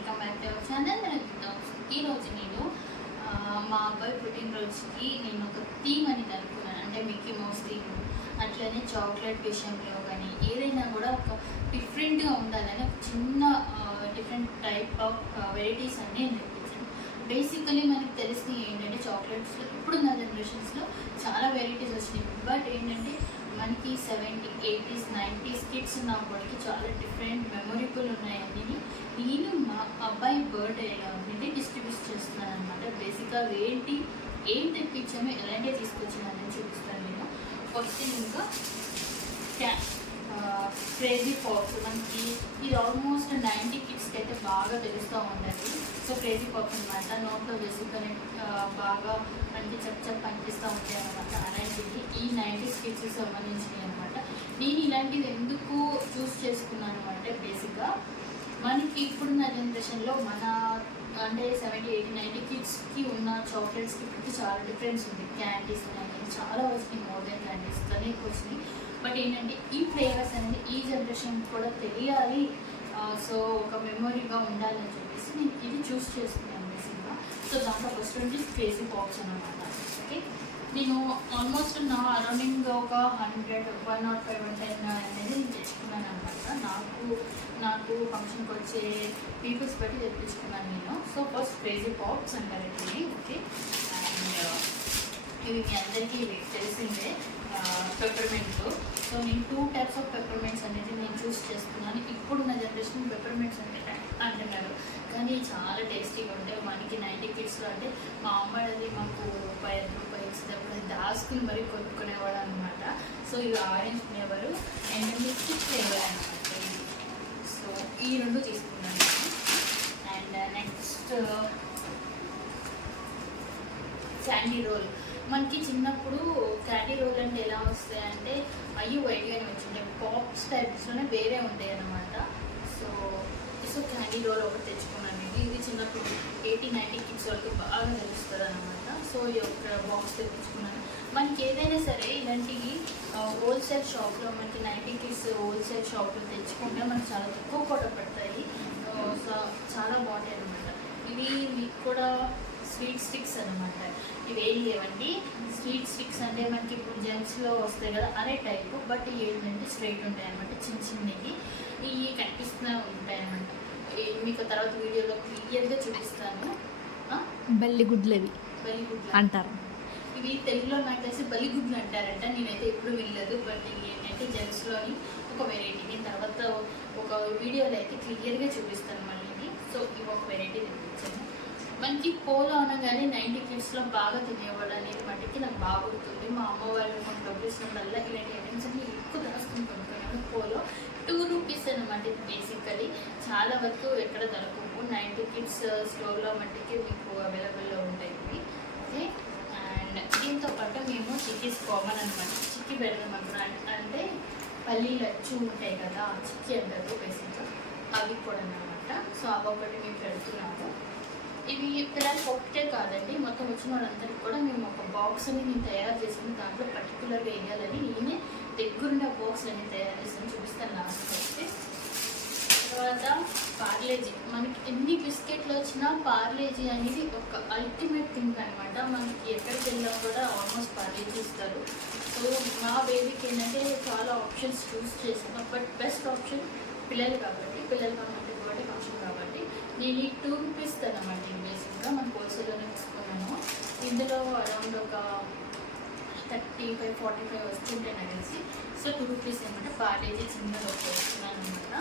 Welcome back to our channel ఈరోజు నేను మా అబ్బాయి పుట్టినరోజుకి నేను ఒక థీమ్ అని అనుకున్నాను. అంటే మిక్కీ మౌస్ థీమ్ అట్లనే చాక్లెట్ విషయంలో కానీ ఏదైనా కూడా ఒక డిఫరెంట్గా ఉండాలని ఒక చిన్న డిఫరెంట్ టైప్ ఆఫ్ వెరైటీస్ అన్నీ నేను తెప్పించాను బేసికలీ మనకి తెలిసినవి ఏంటంటే చాక్లెట్స్లో ఇప్పుడున్న జనరేషన్స్లో చాలా వెరైటీస్ వచ్చినాయి. బట్ ఏంటంటే మనకి సెవెంటీ ఎయిటీస్ నైంటీస్ కిడ్స్ ఉన్నప్పటికీ చాలా డిఫరెంట్ మెమొరబుల్ ఉన్నాయని నేను మా అబ్బాయి బర్త్డేలో అనేది డిస్ట్రిబ్యూట్ చేస్తున్నాను అనమాట బేసిక్గా ఏంటి ఏం తెప్పించామో ఎలాంటివి తీసుకొచ్చానని చూపిస్తాను నేను. ఫస్ట్ ఇంకా క్యా క్రేజీ ఫాక్స్ మనకి ఇది ఆల్మోస్ట్ నైంటీ కిడ్స్కి అయితే బాగా తెలుస్తూ ఉంటుంది. సో క్రేజీ పాప్స్ అనమాట. నోట్లో వేసుకొని బాగా మనకి చప్ చప్ అనిపిస్తూ ఉంటాయి అనమాట అలాంటివి ఈ నైంటీ కిడ్స్కి సంబంధించినవి అనమాట. నేను ఇలాంటివి ఎందుకు చూస్ చేసుకున్నాను అంటే బేసిక్గా మనకి ఇప్పుడున్న జనరేషన్లో మన అంటే సెవెంటీ ఎయిటీ నైంటీ కిడ్స్కి ఉన్న చాక్లెట్స్కి ఇప్పటికి చాలా డిఫరెన్స్ ఉంది. క్యాండీస్ అనేది చాలా వచ్చినాయి మోడర్న్ క్యాండీస్ కానీ ఎక్కువ వచ్చినాయి బట్ ఏంటంటే ఈ ఫ్లేవర్స్ అనేది ఈ జనరేషన్ కూడా తెలియాలి. సో ఒక మెమొరీగా ఉండాలని చెప్పేసి నేను ఇది చూస్ చేసుకున్నాను బేసిక్గా సో దాంట్లో ఫస్ట్ నుండి క్రేజీ బాక్స్ అనమాట ఓకే నేను ఆల్మోస్ట్ నా అరౌండింగ్ ఒక hundred one not five one ten అనేది నేను తెచ్చుకున్నాను. నాకు నాకు ఫంక్షన్కి వచ్చే పీపుల్స్ బట్టి తెప్పించుకున్నాను నేను. సో ఫస్ట్ క్రేజీ పాప్స్ అంటారు ఇది ఓకే అండ్ ఇవి మీ అందరికీ తెలిసిందే పెప్పర్మెంట్స్ సో నేను టూ టైప్స్ ఆఫ్ పెప్పర్మెంట్స్ అనేది నేను చూస్ చేస్తున్నాను. ఇప్పుడున్న జనరేషన్ పెప్పర్మెంట్స్ అంటే అంటున్నారు. కానీ చాలా టేస్టీగా ఉంటాయి. మనకి నైంటీ కిడ్స్లో అంటే మా అమ్మాయి మాకు ఐదు రూపాయలు ఇచ్చినప్పుడు అది దాచుకుని మరీ కొనుక్కునేవాడు అనమాట సో ఇవి orange flavour and mix flavour అనమాట ఈ రెండు తీసుకున్నాను. And next candy roll. మనకి చిన్నప్పుడు క్యాండీ రోల్ అంటే ఎలా వస్తాయి అంటే అయ్యి వైట్గానే వచ్చింటాయి పాప్స్ టైప్స్లోనే వేరే ఉంటాయి అన్నమాట సో సో క్యాండీ రోల్ ఒకటి తెచ్చుకున్నాను. ఇది ఇది చిన్నప్పుడు ఎయిటీ నైంటీ కిడ్స్ వరకు బాగా తెలుస్తుంది అనమాట సో ఈ యొక్క బాక్స్ తెప్పించుకున్నాను. మనకి ఏదైనా సరే ఇలాంటివి హోల్సేల్ షాప్లో మనకి నైంటీ కిడ్స్ హోల్సేల్ షాప్లో తెచ్చుకుంటే మనకి చాలా తక్కువ కూడా పడతాయి. సో చాలా బాగుంటాయి అనమాట ఇవి మీకు కూడా స్వీట్ స్టిక్స్ అనమాట ఇవి ఏం లేవండి. స్వీట్ స్టిక్స్ అంటే మనకి ఇప్పుడు జెంట్స్లో వస్తాయి కదా అదే టైపు. బట్ ఇవి ఏంటంటే స్ట్రైట్ ఉంటాయి అనమాట చిన్న చిన్నవి. ఇవి కనిపిస్తూ ఉంటాయి అనమాట మీకు తర్వాత వీడియోలో క్లియర్గా చూపిస్తాను? బల్లిగుడ్లవి బలిగుడ్లు అంటారు. ఇవి తెలుగులో నాకు తెలిసి బలిగుడ్లు అంటారంట. నేనైతే ఎప్పుడు వినలేదు. బట్ ఇవి ఏంటంటే జెంట్స్లోని ఒక వెరైటీ నేను తర్వాత ఒక వీడియోలో అయితే క్లియర్గా చూపిస్తాను మళ్ళీ. సో ఇవి ఒక వెరైటీ తెప్పించాను మనకి పోలో అనగానే నైంటీ కిడ్స్లో బాగా తినేవాళ్ళు అనేది మటుకి నాకు బాగా గుర్తుంది. మా అమ్మ వాళ్ళు మాకు డబ్బులు ఇచ్చినప్పుడల్లా ఇలాంటి ఐటమ్స్ అన్ని ఎక్కువ దాచుకుని కొనుక్కున్నాను పోలో టూ రూపీస్ అనమాట ఇది బేసికలీ చాలా వరకు ఎక్కడ దొరకవు. నైంటీ కిడ్స్ స్టోర్లో uh, మట్టుకి మీకు అవైలబుల్లో ఉంటాయి ఓకే అండ్ దీంతో పాటు మేము చిక్కీస్ కామన్ అనమాట చిక్కీ పెడదాం అనుకున్నాం అంటే పల్లీలు అచ్చు ఉంటాయి కదా చిక్కీ అంటారు బేసిక్గా అవి కూడా అనమాట సో అవి ఒకటి మేము పెడుతున్నాము. ఇవి పిల్లలకి ఒకటే కాదండి. మొత్తం వచ్చిన వాళ్ళందరికీ కూడా మేము ఒక బాక్స్ అని నేను తయారు చేసాను దాంట్లో పర్టికులర్గా వేయాలని నేనే దగ్గరున్న బాక్స్ అని తయారు చేసాను చూపిస్తాను లాస్ట్ అయితే. తర్వాత పార్లేజీ మనకి ఎన్ని బిస్కెట్లు వచ్చినా పార్లేజీ అనేది ఒక అల్టిమేట్ థింగ్ అనమాట మనకి ఎక్కడికి వెళ్ళినా కూడా ఆల్మోస్ట్ పార్లేజీ ఇస్తారు. సో మా బేబీకి ఏంటంటే చాలా ఆప్షన్స్ చూస్ చేసాను బట్ బెస్ట్ ఆప్షన్ పిల్లలు కాబట్టి పిల్లలు కాబట్టి నేను ఈ టూ రూపీస్ అనమాట ఇది బేసిక్గా మనం హోల్సేల్లోనే తీసుకున్నాను ఇందులో అరౌండ్ ఒక థర్టీ ఫైవ్ ఫార్టీ ఫైవ్ వస్తుంటే నాకు తెలిసి. సో టూ రూపీస్ అనమాట పార్లేజీ చిన్నది ఒకటి వస్తున్నాను అనమాట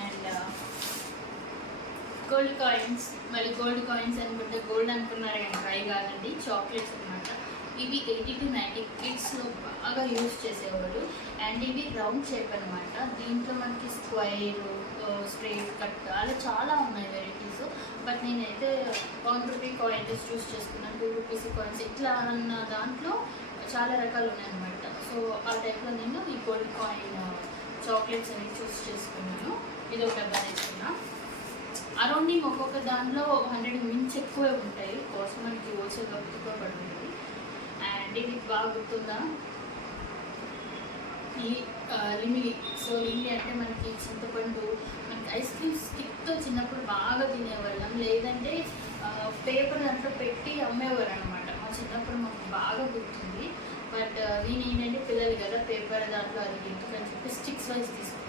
అండ్ గోల్డ్ కాయిన్స్ మరి గోల్డ్ కాయిన్స్ అనుకుంటే గోల్డ్ అనుకున్నారు కానీ ట్రై కాదండి చాక్లెట్స్ అనమాట ఇవి ఎయిటీ టు నైంటీ కిడ్స్లో బాగా యూజ్ చేసేవాళ్ళు. అండ్ ఇవి రౌండ్ షేప్ అనమాట దీంట్లో మనకి స్క్వైర్ స్ట్రైట్ కట్ అలా చాలా ఉన్నాయి వెరైటీస్ బట్ నేనైతే వన్ రూపీ కాయిన్స్ చూస్ చేసుకున్నాను టూ రూపీస్ కాయిన్స్ ఇట్లా అన్న దాంట్లో చాలా రకాలు ఉన్నాయన్నమాట. సో ఆ టైప్లో నేను ఈ గోల్డ్ కాయిన్ చాక్లెట్స్ అనేవి చూస్ చేసుకున్నాను. ఇది ఒక డబ్బా తీసుకున్నా అరౌండింగ్ ఒక్కొక్క దాంట్లో హండ్రెడ్ మించి ఎక్కువే ఉంటాయి. కోసం మనకి హోల్సేల్గా పడుతుంది అండ్ మీకు బాగా గుర్తుందా? ఈ లిమిలి సో లిమిలి అంటే మనకి చింతపండు మనకి ఐస్ క్రీమ్ స్టిక్తో చిన్నప్పుడు బాగా తినేవాళ్ళం. లేదంటే పేపర్ దాంట్లో పెట్టి అమ్మేవారు అనమాట మా చిన్నప్పుడు మాకు బాగా గుర్తుంది. బట్ నేను ఏంటంటే పిల్లలు కదా పేపర్ దాంట్లో అది ఎందుకని చెప్పి స్టిక్స్ వైజ్ తీసుకుంటాం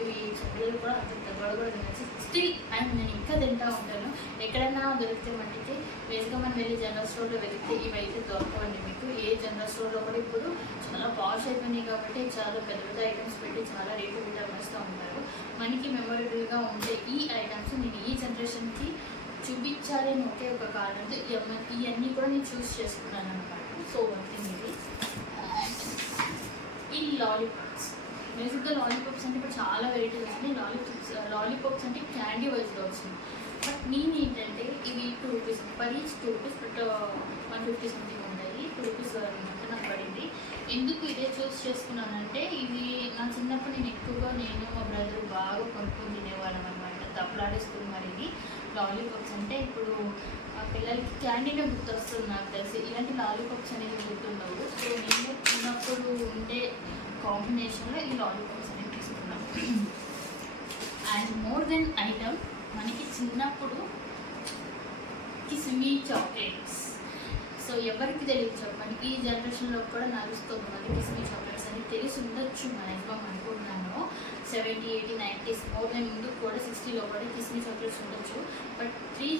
ఇవి పిల్లలు కూడా అంత పెద్దవాళ్ళు కూడా తినచ్చు. స్టిల్ అండ్ నేను ఇంకా తింటా ఉంటాను. ఎక్కడన్నా దొరికితే మట్టికి బేసిక్గా మనం వెళ్ళి జనరల్ స్టోర్లో వెతికితే ఇవి అయితే దొరకవండి మీకు. ఏ జనరల్ స్టోర్లో కూడా ఇప్పుడు చాలా పాష్ అయిపోయినాయి కాబట్టి చాలా పెద్ద పెద్ద ఐటమ్స్ పెట్టి చాలా రేటు కూడా అమ్మేస్తూ ఉంటారు. మనకి మెమొరబుల్గా ఉండే ఈ ఐటమ్స్ నేను ఈ జనరేషన్కి చూపించాలి అని ఒకే ఒక కారణంతో ఇవన్నీ ఇవన్నీ కూడా నేను చూస్ చేసుకున్నాను అనమాట సో వన్ థింగ్ ఇది ఈ లాలీపాప్స్ బేసిక్గా లాలీపాప్స్ అంటే ఇప్పుడు చాలా వెరైటీస్ వచ్చినాయి లాలీపాప్స్ లాలీపాప్స్ అంటే క్యాండీ వైజ్లో వస్తుంది బట్ నేను ఏంటంటే ఇవి two rupees per each two rupees but one fifty something ఉంటాయి. టూ రూపీస్ అనమాట నాకు పడింది. ఎందుకు ఇదే చూస్ చేసుకున్నానంటే ఇది నా చిన్నప్పుడు నేను ఎక్కువగా నేను మా బ్రదర్ బాగా కొనుక్కొని తినేవాళ్ళం అనమాట తప్పలాడేస్తుంది మరి ఇది లాలీపాప్స్ అంటే ఇప్పుడు ఆ పిల్లలకి క్యాండీనే గుర్తొస్తుంది నాకు తెలిసి. ఇలాంటి లాలీపాప్స్ అనేది గుర్తుండవు. సో నేను చిన్నప్పుడు ఉండే కాంబినేషన్లో ఈ లాలీపాప్స్ అనేవి తీసుకున్నాను అండ్ మోర్ దెన్ ఐటమ్ మనకి చిన్నప్పుడు కిస్మీ చాక్లెట్స్ సో ఎవరికి తెలియదు చెప్పండి. ఈ జనరేషన్లో కూడా నడుస్తుంది మనకి కిస్మీ చాక్లెట్స్ అని తెలిసి ఉండొచ్చు మ్యాక్సిమం అనుకుంటున్నాను. Seventy eighty nineties more than ముందు కూడా సిక్స్టీలో కూడా కిస్మీ చాక్లెట్స్ ఉండొచ్చు.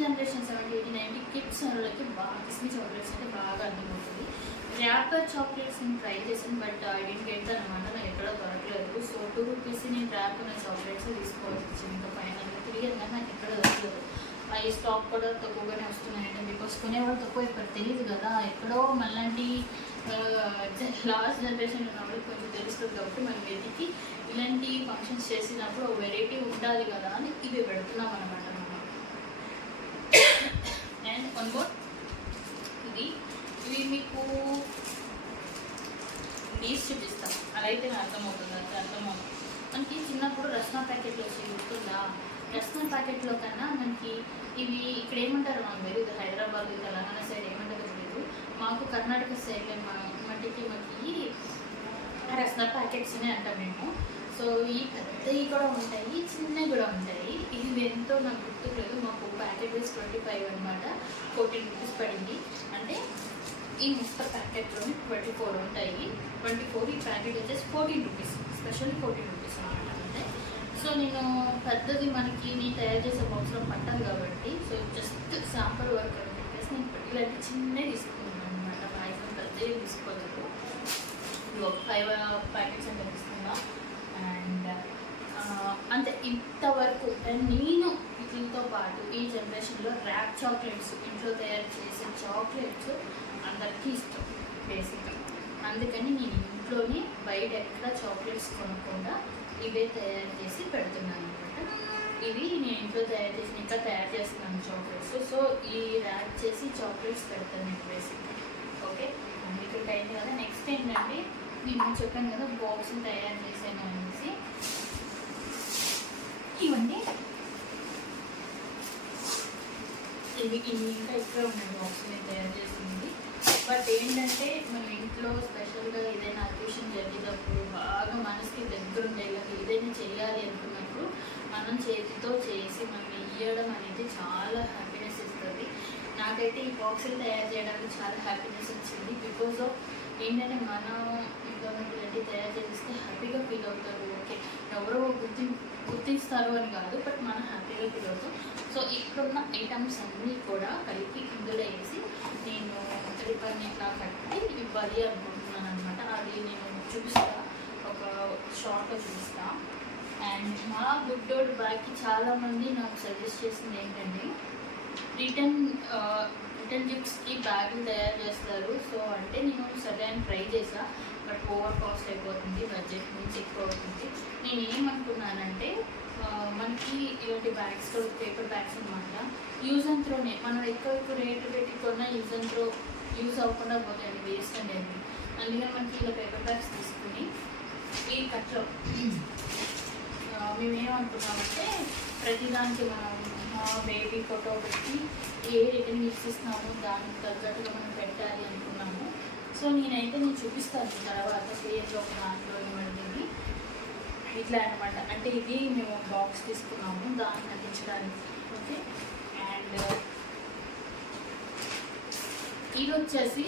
Generation seventy eighty ninety kids వాళ్ళకి బాగా కిస్మీ చాక్లెట్స్ అంటే బాగా అర్థమవుతుంది ర్యాపర్ చాక్లెట్స్ నేను ట్రై చేశాను బట్ ఐ డెంట్ గెట్ అనమాట నాకు ఎక్కడ దొరకలేదు. సో టూ రూపీస్ నేను ర్యాప్ ఉన్న చాక్లెట్స్ తీసుకోవాల్సి వచ్చింది. ఇంకా పైన తిరిగి కానీ నాకు ఎక్కడ దొరకలేదు. అవి స్టాక్ కూడా తక్కువగానే వస్తున్నాయండి బికాస్ కొనేవాళ్ళు తక్కువ ఇప్పుడు తెలియదు కదా. ఎక్కడో మళ్ళీ లాస్ట్ జనరేషన్ ఉన్నప్పుడు కొంచెం తెలుస్తుంది కాబట్టి మనం వెతికి ఇలాంటి ఫంక్షన్స్ చేసినప్పుడు ఒక వెరైటీ ఉండాలి కదా అని ఇవి పెడుతున్నాం అనమాట మనం అండ్ వన్ మోర్. ఇది. ఇవి మీకు డీస్ చూపిస్తాం. అలా అయితే నాకు అర్థమవుతుంది అది అర్థమవుతుంది. మనకి చిన్నప్పుడు రస్నా ప్యాకెట్లు వచ్చి గుర్తుందా? రస్నా ప్యాకెట్లో కన్నా మనకి ఇవి ఇక్కడ ఏమంటారు మాకు తెలియదు హైదరాబాద్ తెలంగాణ సైడ్ ఏమంటారో తెలియదు మాకు కర్ణాటక సైడ్ మట్టికి మనకి రస్నా ప్యాకెట్స్నే అంటాం మేము. సో ఈ పెద్దవి కూడా ఉంటాయి చిన్నవి కూడా ఉంటాయి. ఇది ఎంతో నాకు గుర్తులేదు మాకు ప్యాకెట్ వేసి ట్వంటీ ఫైవ్ అనమాట ఫోర్టీన్ రూపీస్ పడింది. అంటే ఈ ముక్క ప్యాకెట్లో ట్వంటీ ఫోర్ ఉంటాయి. ట్వంటీ ఫోర్ ఈ ప్యాకెట్ వచ్చేసి fourteen rupees special fourteen rupees అనమాట అంటే. సో నేను పెద్దది మనకి నేను తయారు చేసే బాక్స్లో పట్టాను కాబట్టి సో జస్ట్ శాంపుల్ వర్క్ అని చెప్పేసి నేను ఇలాంటి చిన్నవి తీసుకున్నాను అనమాట మ్యాక్సిమం పెద్దవి తీసుకోలేదు. ఒక ఫైవ్ ప్యాకెట్స్ అని తెలుస్తున్నా అండ్ uh, అంతే ఇంతవరకు నేను వీటితో పాటు ఈ జనరేషన్లో ర్యాప్ చాక్లెట్స్ ఇంట్లో తయారు చేసే చాక్లెట్స్ అందరికీ ఇష్టం బేసిక్గా. అందుకని నేను ఇంట్లోనే బయట ఎక్కడ చాక్లెట్స్ కొనకుండా ఇవే తయారు చేసి పెడుతున్నాను అనమాట. ఇవి నేను ఇంట్లో తయారు చేసి ఇంకా తయారు చేస్తున్నాను చాక్లెట్స్. సో ఈ ర్యాప్ చేసి చాక్లెట్స్ పెడతాను నేను బేసిక్గా. ఓకే? మీకు అయింది కదా నెక్స్ట్ ఏంటంటే నేను చెప్పాను కదా బాక్స్ తయారు చేశాను అనేసి. ఇవన్నీ ఇవి ఇవి ఇంకా ఇక్కడ ఉన్నాయి బాక్స్ నేను తయారు చేసింది బట్ ఏంటంటే మనం ఇంట్లో స్పెషల్గా ఏదైనా అకేషన్ జరిగేటప్పుడు బాగా మనసుకి దగ్గర ఉండేలాగా ఏదైనా చేయాలి అనుకున్నప్పుడు మనం చేతితో చేసి మనం ఇవ్వడం అనేది చాలా హ్యాపీనెస్ ఇస్తుంది. నాకైతే ఈ బాక్సులు తయారు చేయడానికి చాలా హ్యాపీనెస్ వచ్చింది. బికాజ్ ఆఫ్ ఏంటంటే మనం ఇంకా ఇలాంటివి తయారు చేస్తే హ్యాపీగా ఫీల్ అవుతారు. ఓకే ఎవరో గుర్తి గుర్తిస్తారు అని కాదు బట్ మనం హ్యాపీగా ఫీల్ అవుతాం. సో ఇక్కడున్న ఐటమ్స్ అన్నీ కూడా కలిపి ఇందులో వేసి నేను రిబ్బన్ ఇట్లా కట్టి ఇవ్వాలి అనుకుంటున్నాను అనమాట అది నేను చూపిస్తా ఒక షార్ట్లో చూపిస్తా అండ్ మా గుడ్డోడ్ బ్యాగ్కి చాలామంది నాకు సజెస్ట్ చేసింది ఏంటంటే రిటర్న్ రిటర్న్ గిఫ్ట్స్కి బ్యాగులు తయారు చేస్తారు. సో అంటే నేను సరే అని ట్రై చేసా. బట్ ఓవర్ కాస్ట్ అయిపోతుంది బడ్జెట్ నుంచి ఎక్కువ అవుతుంది నేను ఏమనుకున్నానంటే మనకి ఇలాంటి బ్యాగ్స్ పేపర్ బ్యాగ్స్ అనమాట యూజ్ అండ్ త్రోనే మనం ఎక్కువ ఎక్కువ రేటు పెట్టి కొన్నా యూజ్ అండ్ త్రో యూజ్ అవ్వకుండా పోతాయండి వేస్ట్ అండి అవి అందుకని మనకి ఇలా పేపర్ బ్యాగ్స్ తీసుకుని ఈ కట్లో మేమేమనుకున్నామంటే ప్రతిదానికి మనం మా బేబీ ఫోటో పెట్టి ఏ రిటర్న్ గిఫ్ట్స్ ఇస్తున్నామో దానికి తగ్గట్టుగా మనం పెట్టాలి అనుకున్నాము. సో నేనైతే నేను చూపిస్తాను తర్వాత క్లియర్గా ఒక దాంట్లో ఇవ్వండి ఇట్లా అనమాట అంటే ఇది మేము బాక్స్ తీసుకున్నాము దాన్ని అందించడానికి ఓకే? అండ్ ఇది వచ్చేసి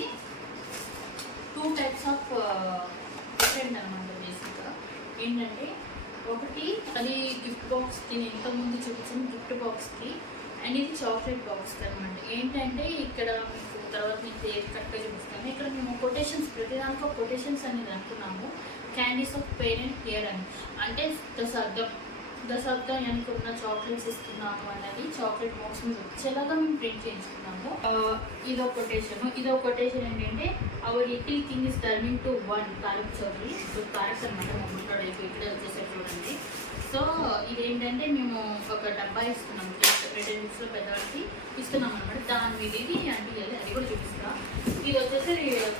టూ టైప్స్ ఆఫ్ డిఫరెంట్ అనమాట బేసిక్గా ఏంటంటే ఒకటి అది గిఫ్ట్ బాక్స్కి నేను ఇంతకుముందు చూపించిన గిఫ్ట్ బాక్స్కి అండ్ ఇది చాక్లెట్ బాక్స్ అనమాట ఏంటంటే ఇక్కడ మీకు తర్వాత మీకు ఏది కరెక్ట్గా చూపిస్తాను. ఇక్కడ మేము కొటేషన్స్ ప్రతిదానికి కొటేషన్స్ అనేది అనుకున్నాము. క్యాండీస్ ఆఫ్ పేరెంట్ కేర్ అని. అంటే దశాబ్దం దశాబ్దం అనుకున్న చాక్లెట్స్ ఇస్తున్నాము అన్నది చాక్లెట్ బాక్స్ మీద వచ్చేలాగా మేము ప్రింట్ చేయించుకున్నాము. ఇదో కొటేషన్ ఇదో కొటేషన్ ఏంటంటే our little king is turning to one Tarak Chowdary. So Tarak అనమాట మమ్మల్ని ఇక్కడ వచ్చేసారు చూడండి. సో ఇదేంటంటే మేము ఒక డబ్బా ఇస్తున్నాం రిటర్న్ పెద్దవాళ్ళకి ఇస్తున్నాం అనమాట దాని మీద ఇది అంటే అది కూడా చూపిస్తా. ఇది వచ్చేసి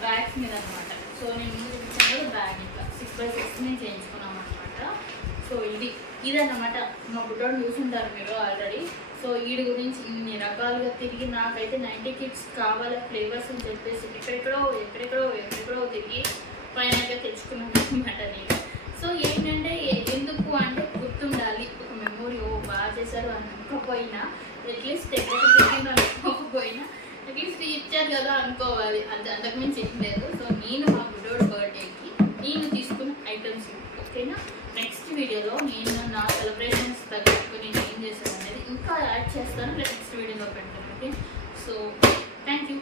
బ్యాగ్స్ మీద అనమాట సో నేను ముందు చూపించాను బ్యాగ్ ఇట్లా. సిక్స్ బై సిక్స్ నేను చేయించుకున్నాం అనమాట సో ఇది ఇదన్నమాట మా బుడ్డోడు చూసుంటారు మీరు ఆల్రెడీ సో వీడి గురించి ఇన్ని రకాలుగా తిరిగి నాకైతే నైంటీ కిడ్స్ కావాలి ఫ్లేవర్స్ అని చెప్పేసి ఎక్కడెక్కడో ఎక్కడెక్కడో ఎక్కడెక్కడో తిరిగి పైన అయితే తెచ్చుకున్నాను అనమాట నేను. సో ఏంటంటే చేశారు అని అనుకోకపోయినా అట్లీస్ట్ ఎక్కడ అనుకోకపోయినా అట్లీస్ట్ ఇచ్చారు కదా అనుకోవాలి. అంత అంతకుమించి ఏం లేదు. సో నేను మా బుడ్డోడు బర్త్డేకి నేను తీసుకున్న ఐటమ్స్ ఓకేనా? నెక్స్ట్ వీడియోలో నేను నా సెలబ్రేషన్స్ తగ్గట్టు నేను ఏం చేశాను అనేది ఇంకా యాడ్ చేస్తాను. నెక్స్ట్ వీడియోలో పెడతాను ఓకే? So thank you